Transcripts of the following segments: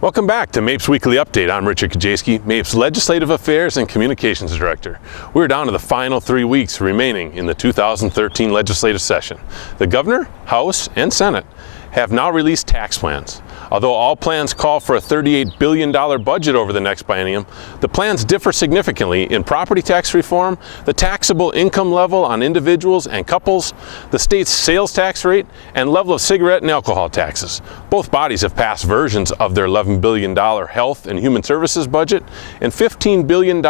Welcome back to MAPE's Weekly Update. I'm Richard Kajewski, MAPE's Legislative Affairs and Communications Director. We're down to the final 3 weeks remaining in the 2013 legislative session. The Governor, House, and Senate have now released tax plans. Although all plans call for a $38 billion budget over the next biennium, the plans differ significantly in property tax reform, the taxable income level on individuals and couples, the state's sales tax rate, and level of cigarette and alcohol taxes. Both bodies have passed versions of their $11 billion health and human services budget and $15 billion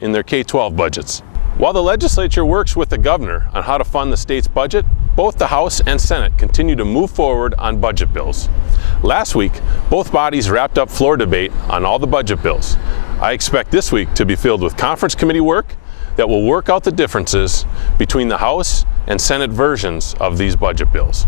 in their K-12 budgets. While the legislature works with the governor on how to fund the state's budget, both the House and Senate continue to move forward on budget bills. Last week, both bodies wrapped up floor debate on all the budget bills. I expect this week to be filled with conference committee work that will work out the differences between the House and Senate versions of these budget bills.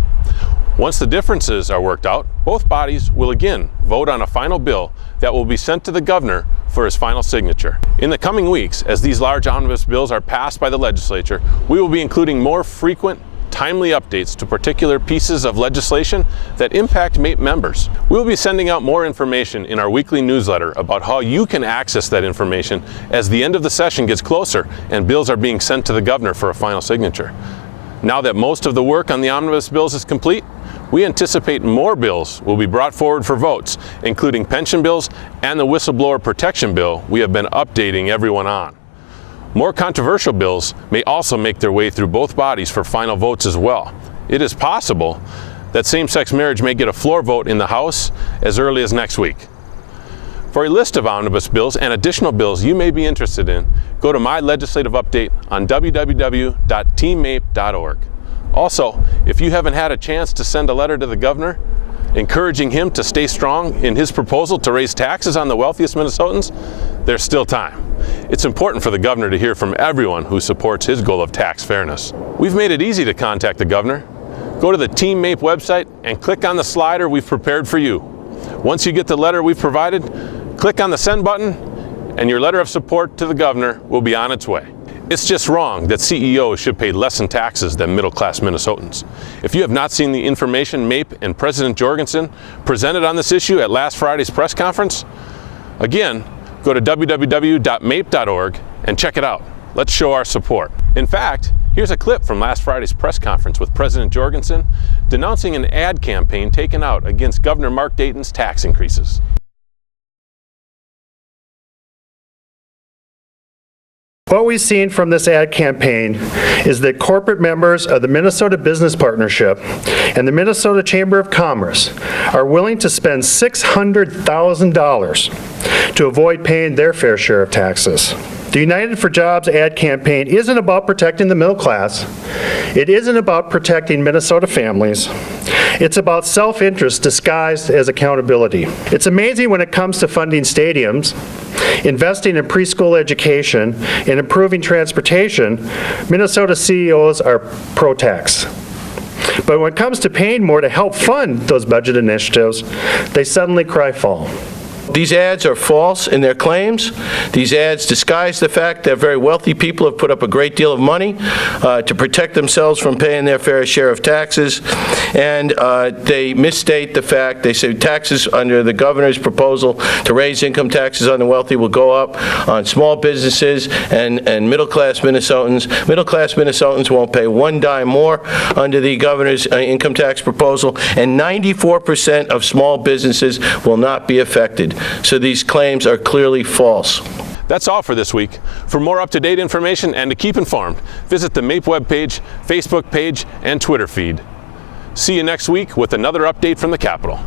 Once the differences are worked out, both bodies will again vote on a final bill that will be sent to the governor for his final signature. In the coming weeks, as these large omnibus bills are passed by the legislature, we will be including more frequent, timely updates to particular pieces of legislation that impact MAPE members. We will be sending out more information in our weekly newsletter about how you can access that information as the end of the session gets closer and bills are being sent to the governor for a final signature. Now that most of the work on the omnibus bills is complete, we anticipate more bills will be brought forward for votes, including pension bills and the whistleblower protection bill we have been updating everyone on. More controversial bills may also make their way through both bodies for final votes as well. It is possible that same-sex marriage may get a floor vote in the House as early as next week. For a list of omnibus bills and additional bills you may be interested in, go to my legislative update on www.teammape.org. Also, if you haven't had a chance to send a letter to the governor encouraging him to stay strong in his proposal to raise taxes on the wealthiest Minnesotans, there's still time. It's important for the governor to hear from everyone who supports his goal of tax fairness. We've made it easy to contact the governor. Go to the Team MAPE website and click on the slider we've prepared for you. Once you get the letter we've provided, click on the send button and your letter of support to the governor will be on its way. It's just wrong that CEOs should pay less in taxes than middle-class Minnesotans. If you have not seen the information MAPE and President Jorgensen presented on this issue at last Friday's press conference, again, go to www.mape.org and check it out. Let's show our support. In fact, here's a clip from last Friday's press conference with President Jorgensen denouncing an ad campaign taken out against Governor Mark Dayton's tax increases. What we've seen from this ad campaign is that corporate members of the Minnesota Business Partnership and the Minnesota Chamber of Commerce are willing to spend $600,000 to avoid paying their fair share of taxes. The United for Jobs ad campaign isn't about protecting the middle class. It isn't about protecting Minnesota families. It's about self-interest disguised as accountability. It's amazing when it comes to funding stadiums, investing in preschool education, and improving transportation, Minnesota CEOs are pro-tax. But when it comes to paying more to help fund those budget initiatives, they suddenly cry foul. These ads are false in their claims. These ads disguise the fact that very wealthy people have put up a great deal of money to protect themselves from paying their fair share of taxes, and they misstate the fact. They say taxes under the governor's proposal to raise income taxes on the wealthy will go up on small businesses and middle-class Minnesotans. Middle-class Minnesotans won't pay one dime more under the governor's income tax proposal, and 94% of small businesses will not be affected. So these claims are clearly false. That's all for this week. For more up-to-date information and to keep informed, visit the MAPE webpage, Facebook page, and Twitter feed. See you next week with another update from the Capitol.